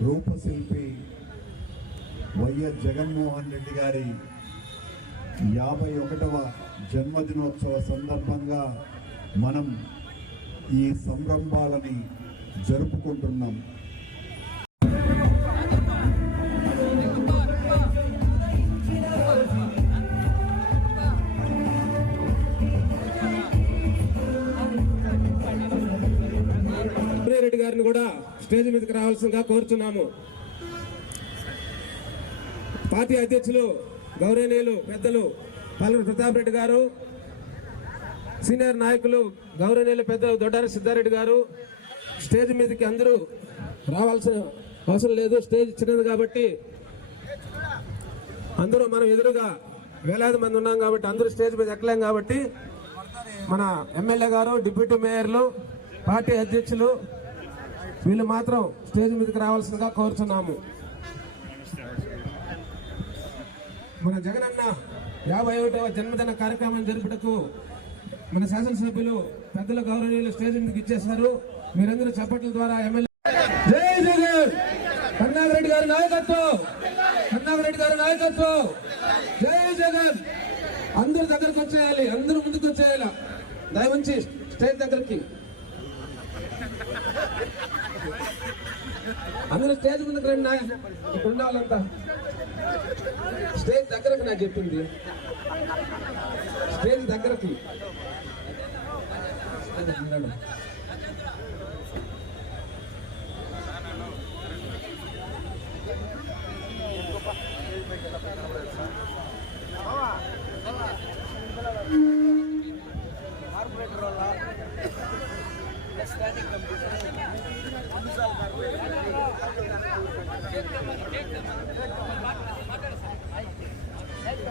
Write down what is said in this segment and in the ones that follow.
రూపశిల్పి YS Jaganmohan Reddy గారి 51వ జన్మదినోత్సవ సందర్భంగా మనం ఈ సంరంభాలని జరుపుకుంటున్నాం. రెడ్డి గారిని కూడా స్టేజ్ మీదకి రావాల్సిందిగా కోరుతున్నాము. పార్టీ అధ్యక్షులు గౌరవనీయులు పెద్దలు పల్లె ప్రతాప్ రెడ్డి గారు, సీనియర్ నాయకులు గౌరవనీయులు పెద్దలు దొడ్డారి సిద్ధారెడ్డి గారు స్టేజ్ మీదకి అందరూ రావాల్సిన అవసరం లేదు. స్టేజ్ చిన్నది కాబట్టి అందరూ మనం ఎదురుగా వేలాది మంది ఉన్నాం కాబట్టి అందరూ స్టేజ్ మీద ఎక్కలేం కాబట్టి మన ఎమ్మెల్యే గారు, డిప్యూటీ మేయర్లు, పార్టీ అధ్యక్షులు వీళ్ళు మాత్రం స్టేజ్ మీదకి రావాల్సిందిగా కోరుతున్నాము. మన జగనన్న 51వ జన్మదిన కార్యక్రమం జరుపుటకు మన శాసనసభ్యులు పెద్దల గౌరవనీయులు స్టేజ్ మీదకి ఇచ్చేశారు. మీరందరూ చప్పట్ల ద్వారా ఎమ్మెల్యే జై జగన్, కన్నాగరెడ్డి గారి నాయకత్వం, కన్నాగరెడ్డి గారి నాయకత్వం, జై జగన్. అందరూ దగ్గరకు వచ్చేయాలి, అందరూ ముందుకు వచ్చేయాలి. దయవుంచి స్టేజ్ దగ్గరికి అందరూ స్టేజ్ ముందుకు రండి. ఇక్కడ ఉన్న వాళ్ళంతా స్టేజ్ దగ్గరకు, నాకు చెప్పింది స్టేజ్ దగ్గరకి.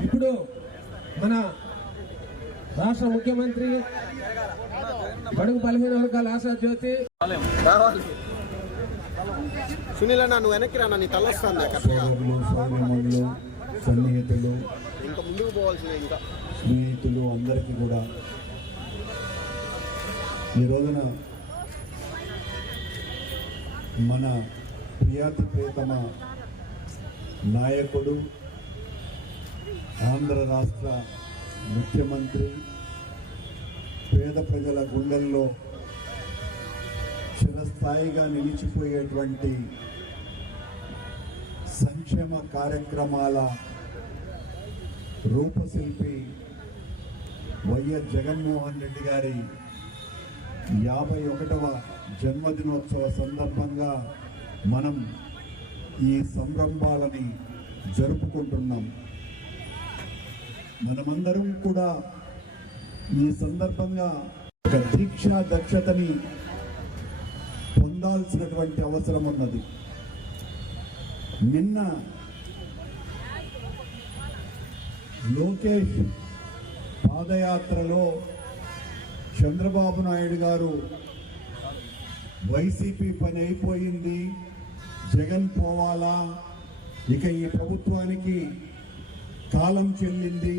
ఇప్పుడు మన రాష్ట్ర ముఖ్యమంత్రి, బడుగు బలహీన వర్గాల ఆశా జ్యోతి సునీల్ అన్న, నువ్వు వెనక్కి రానా, నీ తలొస్తుంది. సన్నిహితులు, ఇంకా ముందుకు పోవాల్సిందే. ఇంకా స్నేహితులు అందరికీ కూడా ఈ రోజున మన ప్రియాతి ప్రియతమ నాయకుడు, ఆంధ్ర రాష్ట్ర ముఖ్యమంత్రి, పేద ప్రజల గుండెల్లో చిరస్థాయిగా నిలిచిపోయేటువంటి సంక్షేమ కార్యక్రమాల రూపశిల్పి వైఎస్ జగన్మోహన్ రెడ్డి గారి 51వ జన్మదినోత్సవ సందర్భంగా మనం ఈ సంరంభాలని జరుపుకుంటున్నాం. మనమందరం కూడా ఈ సందర్భంగా ఒక దీక్షా దక్షతని పొందాల్సినటువంటి అవసరం ఉన్నది. నిన్న లోకేష్ పాదయాత్రలో చంద్రబాబు నాయుడు గారు వైసీపీ పని అయిపోయింది, జగన్ పోవాలా, ఇక ఈ ప్రభుత్వానికి కాలం చెల్లింది,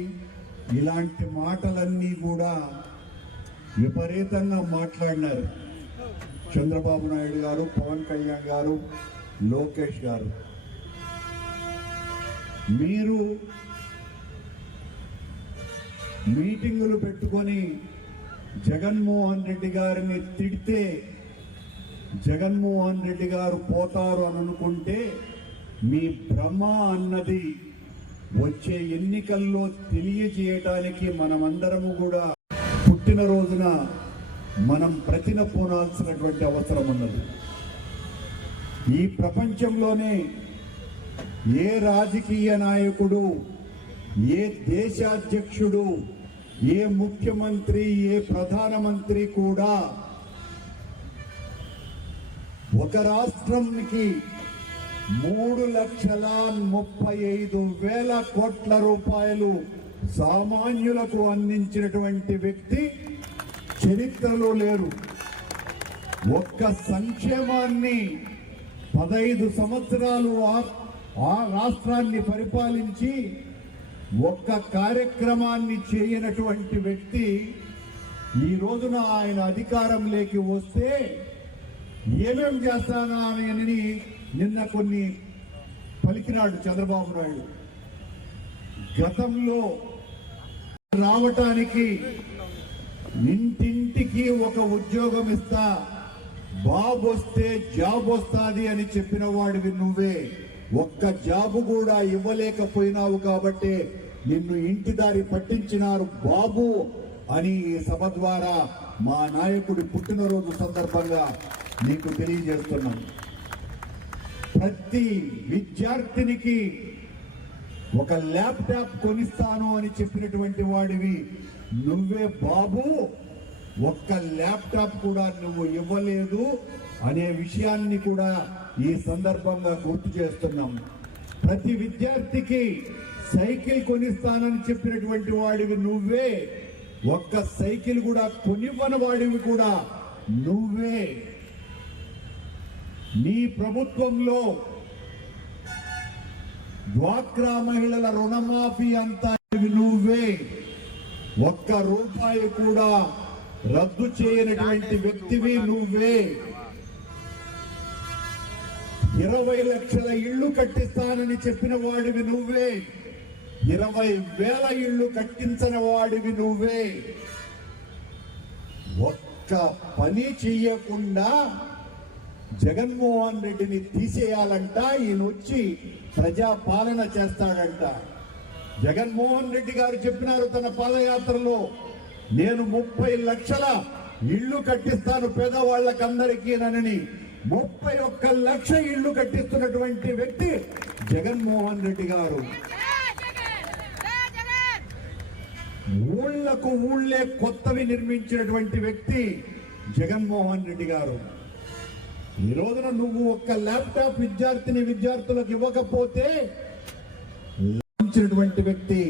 ఇలాంటి మాటలన్నీ కూడా విపరీతంగా మాట్లాడినారు చంద్రబాబు నాయుడు గారు, పవన్ కళ్యాణ్ గారు, లోకేష్ గారు. మీరు మీటింగులు పెట్టుకొని జగన్మోహన్ రెడ్డి గారిని తిడితే జగన్మోహన్ రెడ్డి గారు పోతారు అని అనుకుంటే మీ భ్రమ అన్నది వచ్చే ఎన్నికల్లో తెలియజేయటానికి మనమందరము కూడా పుట్టినరోజున మనం ప్రతినపోనాల్సినటువంటి అవసరం ఉన్నది. ఈ ప్రపంచంలోనే ఏ రాజకీయ నాయకుడు, ఏ దేశాధ్యక్షుడు, ఏ ముఖ్యమంత్రి, ఏ ప్రధానమంత్రి కూడా ఒక రాష్ట్రానికి 3,35,000 కోట్ల రూపాయలు సామాన్యులకు అందించినటువంటి వ్యక్తి చరిత్రలో లేరు. ఒక్క సంక్షేమాన్ని 15 సంవత్సరాలు ఆ రాష్ట్రాన్ని పరిపాలించి ఒక్క కార్యక్రమాన్ని చేయనటువంటి వ్యక్తి ఈ రోజున ఆయన అధికారంలోకి వస్తే ఏమేం చేస్తానా అని నిన్న కొన్ని పలికినాడు చంద్రబాబు నాయుడు. గతంలో రావటానికి ఇంటింటికి ఒక ఉద్యోగం ఇస్తా, బాబు వస్తే జాబ్ వస్తాది అని చెప్పిన వాడివి నువ్వే. ఒక్క జాబు కూడా ఇవ్వలేకపోయినావు కాబట్టి నిన్ను ఇంటి దారి పట్టించినారు బాబు అని ఈ సభ ద్వారా మా నాయకుడి పుట్టినరోజు సందర్భంగా నీకు తెలియజేస్తున్నాం. ప్రతి విద్యార్థినికి ఒక ల్యాప్టాప్ కొనిస్తాను అని చెప్పినటువంటి వాడివి నువ్వే బాబు. ఒక్క ల్యాప్టాప్ కూడా నువ్వు ఇవ్వలేదు అనే విషయాన్ని కూడా ఈ సందర్భంగా గుర్తు చేస్తున్నాం. ప్రతి విద్యార్థికి సైకిల్ కొనిస్తానని చెప్పినటువంటి వాడివి నువ్వే. ఒక్క సైకిల్ కూడా కొనివ్వని వాడివి కూడా నువ్వే. నీ ప్రభుత్వంలో డ్వాక్రా మహిళల రుణమాఫీ అంతా నువ్వే. ఒక్క రూపాయి కూడా రద్దు చేయనటువంటి వ్యక్తివి నువ్వే. 20 లక్షల ఇళ్లు కట్టిస్తానని చెప్పిన వాడివి నువ్వే. 20,000 ఇళ్లు కట్టించని వాడివి నువ్వే. ఒక్క పని చెయ్యకుండా జగన్మోహన్ రెడ్డిని తీసేయాలంట. ఈయన వచ్చి ప్రజా పాలన చేస్తాడంట. జగన్మోహన్ రెడ్డి గారు చెప్పినారు తన పాదయాత్రలో, నేను 30 లక్షల ఇళ్లు కట్టిస్తాను పేదవాళ్లకందరికీ నని. 31 లక్ష ఇళ్లు కట్టిస్తున్నటువంటి వ్యక్తి జగన్మోహన్ రెడ్డి గారు. ఊళ్లకు ఊళ్లే కొత్తవి నిర్మించినటువంటి వ్యక్తి జగన్మోహన్ రెడ్డి గారు. ఈ రోజున నువ్వు ఒక్క ల్యాప్టాప్ విద్యార్థులకు ఇవ్వకపోతే వ్యక్తి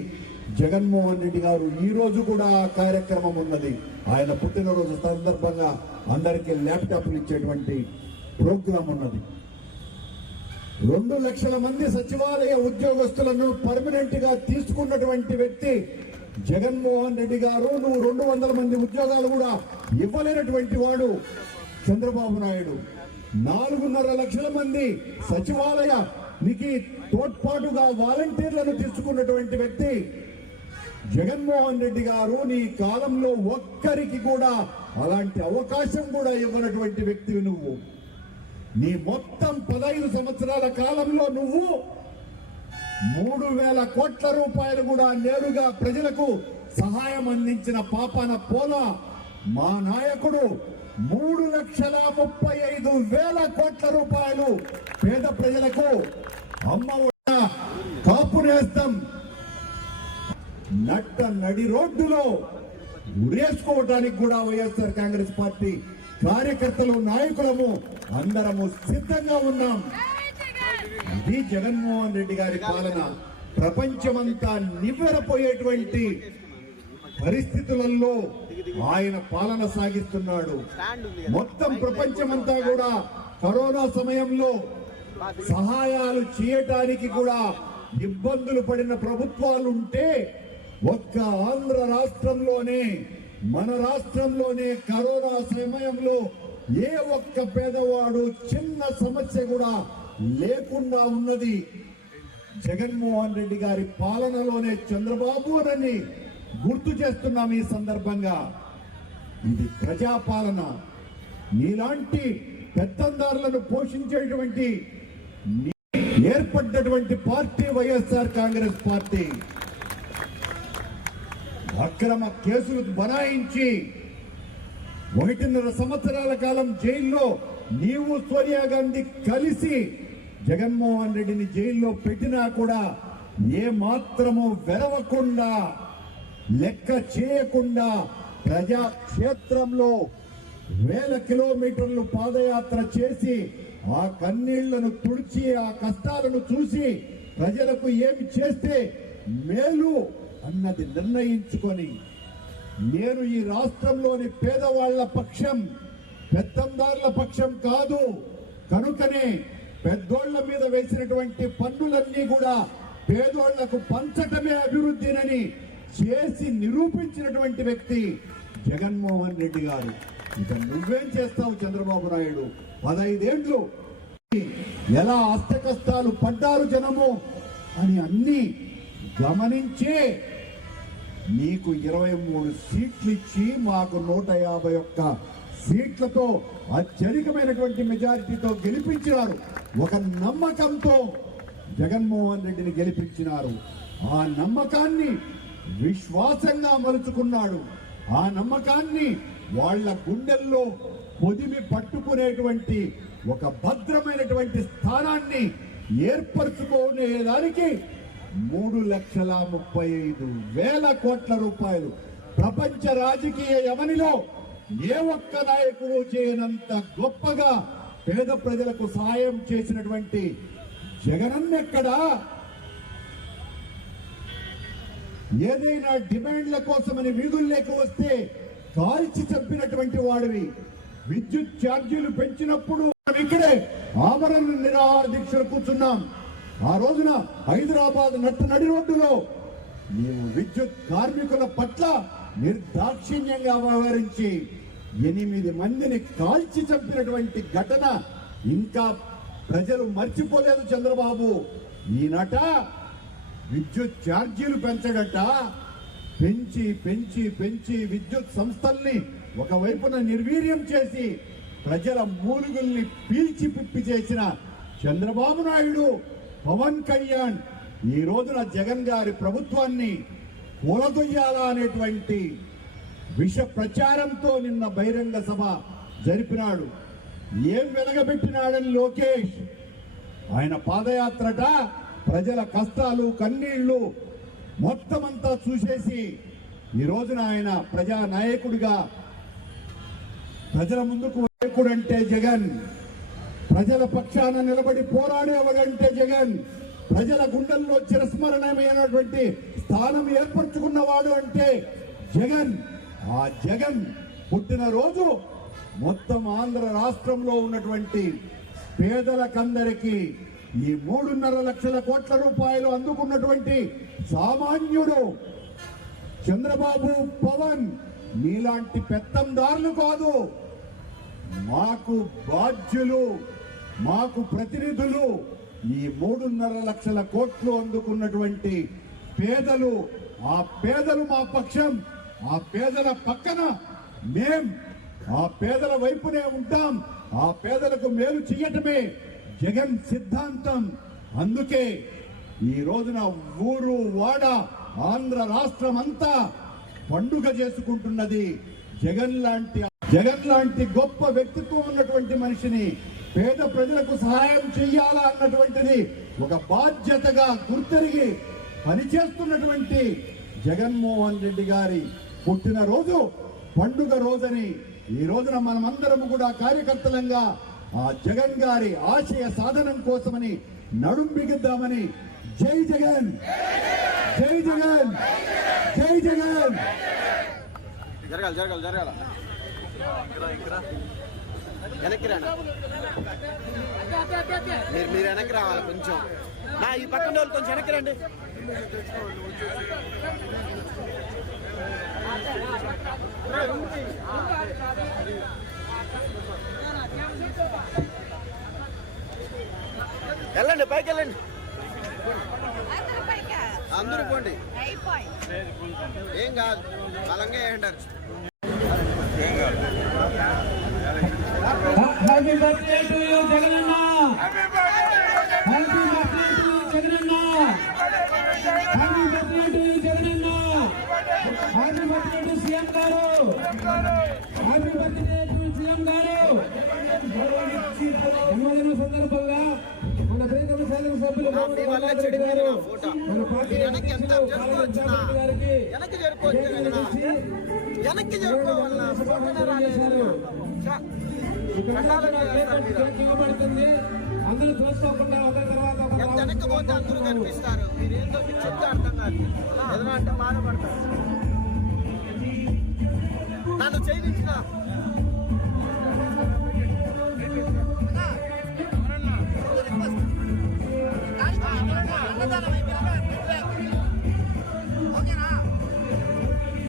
జగన్మోహన్ రెడ్డి గారు. ఈ రోజు కూడా ఆ కార్యక్రమం ఉన్నది. ఆయన పుట్టినరోజు సందర్భంగా అందరికీ ల్యాప్టాప్లు ఇచ్చేటువంటి ప్రోగ్రాం ఉన్నది. 2 లక్షల మంది సచివాలయ ఉద్యోగస్తులను పర్మనెంట్ గా తీసుకున్నటువంటి వ్యక్తి జగన్మోహన్ రెడ్డి గారు. నువ్వు 200 మంది ఉద్యోగాలు కూడా ఇవ్వలేనటువంటి వాడు చంద్రబాబు నాయుడు. 4.5 లక్షల మంది సచివాలయానికి తోడ్పాటుగా వాలంటీర్లను తీసుకున్నటువంటి వ్యక్తి జగన్మోహన్ రెడ్డి గారు. నీ కాలంలో ఒక్కరికి కూడా అలాంటి అవకాశం కూడా ఇవ్వనటువంటి వ్యక్తివి నువ్వు. నీ మొత్తం 15 సంవత్సరాల కాలంలో నువ్వు 3,000 కోట్ల రూపాయలు కూడా నేరుగా ప్రజలకు సహాయం అందించిన పాపాన పోలా. మా నాయకుడు 3,35,000 కోట్ల రూపాయలు పేద ప్రజలకు అమ్మ కాపు నేస్తం నడి రోడ్డులో ఉరేసుకోవడానికి కూడా వైఎస్ఆర్ కాంగ్రెస్ పార్టీ కార్యకర్తలు నాయకులము అందరము సిద్ధంగా ఉన్నాం. ఇది జగన్మోహన్ రెడ్డి గారి పాలన. ప్రపంచమంతా నివ్వెరపోయేటువంటి పరిస్థితులలో ఆయన పాలన సాగిస్తున్నాడు. మొత్తం ప్రపంచమంతా కూడా కరోనా సమయంలో సహాయాలు చేయటానికి కూడా ఇబ్బందులు పడిన ప్రభుత్వాలుంటే ఒక్క ఆంధ్ర రాష్ట్రంలోనే, మన రాష్ట్రంలోనే కరోనా సమయంలో ఏ ఒక్క పేదవాడు చిన్న సమస్య కూడా లేకుండా ఉన్నది జగన్మోహన్ రెడ్డి గారి పాలనలోనే. చంద్రబాబు అని గుర్తు చేస్తున్నాం ఈ సందర్భంగా. ఇది ప్రజాపాలన. నీలాంటి పెత్తందారులను పోషించేటువంటి ఏర్పడ్డటువంటి పార్టీ వైఎస్ఆర్ కాంగ్రెస్ పార్టీ. అక్రమ కేసులు బనాయించి 1.5 సంవత్సరాల కాలం జైల్లో నీవు సోనియా గాంధీ కలిసి జగన్మోహన్ రెడ్డిని జైల్లో పెట్టినా కూడా ఏ మాత్రము వెరవకుండా, లెక్క చేయకుండా ప్రజాక్షేత్రంలో 1000 కిలోమీటర్లు పాదయాత్ర చేసి ఆ కన్నీళ్లను తుడిచి ఆ కష్టాలను చూసి ప్రజలకు ఏమి చేస్తే మేలు అన్నది నిర్ణయించుకొని, నేను ఈ రాష్ట్రంలోని పేదవాళ్ల పక్షం, పెత్తందారుల పక్షం కాదు, కనుకనే పెద్దోళ్ల మీద వేసినటువంటి పన్నులన్నీ కూడా పేదోళ్లకు పంచటమే అభివృద్ధినని చేసి నిరూపించినటువంటి వ్యక్తి జగన్మోహన్ రెడ్డి గారు. ఇక నువ్వేం చేస్తావు చంద్రబాబు నాయుడు? 15 ఏళ్లు ఎలా అష్టకష్టాలు పడ్డారు జనము అని అన్ని గమనించే నీకు 23 సీట్లు ఇచ్చి మాకు 151 సీట్లతో అత్యధికమైనటువంటి మెజారిటీతో గెలిపించినారు. ఒక నమ్మకంతో జగన్మోహన్ రెడ్డిని గెలిపించినారు. ఆ నమ్మకాన్ని విశ్వాసంగా మలుచుకున్నాడు. ఆ నమ్మకాన్ని వాళ్ళ గుండెల్లో పొదిమి పట్టుకునేటువంటి ఒక భద్రమైనటువంటి స్థానాన్ని ఏర్పరచుకునేదానికి 3,35,000 కోట్ల రూపాయలు ప్రపంచ రాజకీయ యవనిలో ఏ ఒక్క నాయకుడు చేయనంత గొప్పగా పేద ప్రజలకు సాయం చేసినటువంటి జగనన్నెక్కడా? ఏదైనా డిమాండ్ల కోసమని వీధుల్లోకి వస్తే కాల్చి చంపినటువంటి వాడివి. విద్యుత్ ఛార్జీలు పెంచినప్పుడు ఇక్కడే ఆమరణ నిరాహార దీక్షలు కూర్చున్నాం. ఆ రోజున హైదరాబాద్ నడి రోడ్డులో నీవు విద్యుత్ కార్మికుల పట్ల నిర్దాక్షిణ్యంగా వ్యవహరించి 8 మందిని కాల్చి చంపినటువంటి ఘటన ఇంకా ప్రజలు మర్చిపోలేదు చంద్రబాబు. ఈనట విద్యుత్ ఛార్జీలు పెంచడట. పెంచి పెంచి పెంచి విద్యుత్ సంస్థల్ని ఒకవైపున నిర్వీర్యం చేసి ప్రజల మూలుగుల్ని పీల్చి పిప్పి చేసిన చంద్రబాబు నాయుడు, పవన్ కళ్యాణ్ ఈ రోజున జగన్ గారి ప్రభుత్వాన్ని కూలదొయ్యాలా అనేటువంటి విష ప్రచారంతో నిన్న బహిరంగ సభ జరిపినాడు. ఏం వెలగబెట్టినాడని లోకేష్ ఆయన పాదయాత్రట ప్రజల కష్టాలు కన్నీళ్లు మొత్తమంతా చూసేసి ఈ రోజున ఆయన ప్రజా నాయకుడిగా ప్రజల ముందుకు నాయకుడంటే జగన్, ప్రజల పక్షాన నిలబడి పోరాడేవాడంటే జగన్, ప్రజల గుండెల్లో చిరస్మరణమైనటువంటి స్థానం ఏర్పరచుకున్నవాడు అంటే జగన్. ఆ జగన్ పుట్టినరోజు మొత్తం ఆంధ్ర రాష్ట్రంలో ఉన్నటువంటి పేదలకందరికీ ఈ 3.5 లక్షల కోట్ల రూపాయలు అందుకున్నటువంటి సామాన్యుడు చంద్రబాబు, పవన్ మీలాంటి పెత్తందారులు కాదు, మాకు బాధ్యులు, మాకు ప్రతినిధులు. ఈ 3.5 లక్షల కోట్లు అందుకున్నటువంటి పేదలు, ఆ పేదలు మా పక్షం, ఆ పేదల పక్కన మేం ఆ పేదల వైపునే ఉంటాం. ఆ పేదలకు మేలు చేయటమే జగన్ సిద్ధాంతం. అందుకే ఈ రోజున ఊరు వాడ ఆంధ్ర రాష్ట్రం అంతా పండుగ చేసుకుంటున్నది. జగన్ లాంటి గొప్ప వ్యక్తిత్వం ఉన్నటువంటి మనిషిని పేద ప్రజలకు సహాయం చెయ్యాలా అన్నటువంటిది ఒక బాధ్యతగా గుర్తెరిగి పనిచేస్తున్నటువంటి జగన్మోహన్ రెడ్డి గారి పుట్టినరోజు పండుగ రోజని ఈ రోజున మనమందరము కూడా కార్యకర్తలంగా ఆ జగన్ గారి ఆశయ సాధనం కోసమని నడుం బిగిద్దామని. జై జగన్, జై జగన్, జై జగన్. జరగాలి జరగాలి జరగాల వెనక్కి రండి. మీరు వెనక్కి రావాలి కొంచెం. ఈ పక్కన వాళ్ళు కొంచెం వెనక్కి రండి. వెళ్ళండి, పైకి వెళ్ళండి. అందరూ పోండి, ఏం కాదు, బలంగా వేయండి. Happy birthday to you Jagananna. Happy birthday to you Jagananna. Happy birthday to you Jagananna. Happy birthday to CM గారు. హ్యాపీ బర్త్డే టు సీఎం గారు. జన్మదిన సందర్భంగా మన ప్రియతమ శాసన సభ్యులు మన పార్టీ అధ్యక్షులు గారికి వెనక్కి జరుపుకోవాలన్నా ఇవ్వబడుతుంది. అందరూ చూసుకోకుండా ఒకరి తర్వాత ఎంత వెనక్కి పోతే అందరూ కనిపిస్తారు. మీరు ఏంటో మీరు చెప్తే అర్థం కాదు. ఏదైనా అంటే బాధపడతారు. నన్ను చేయించిన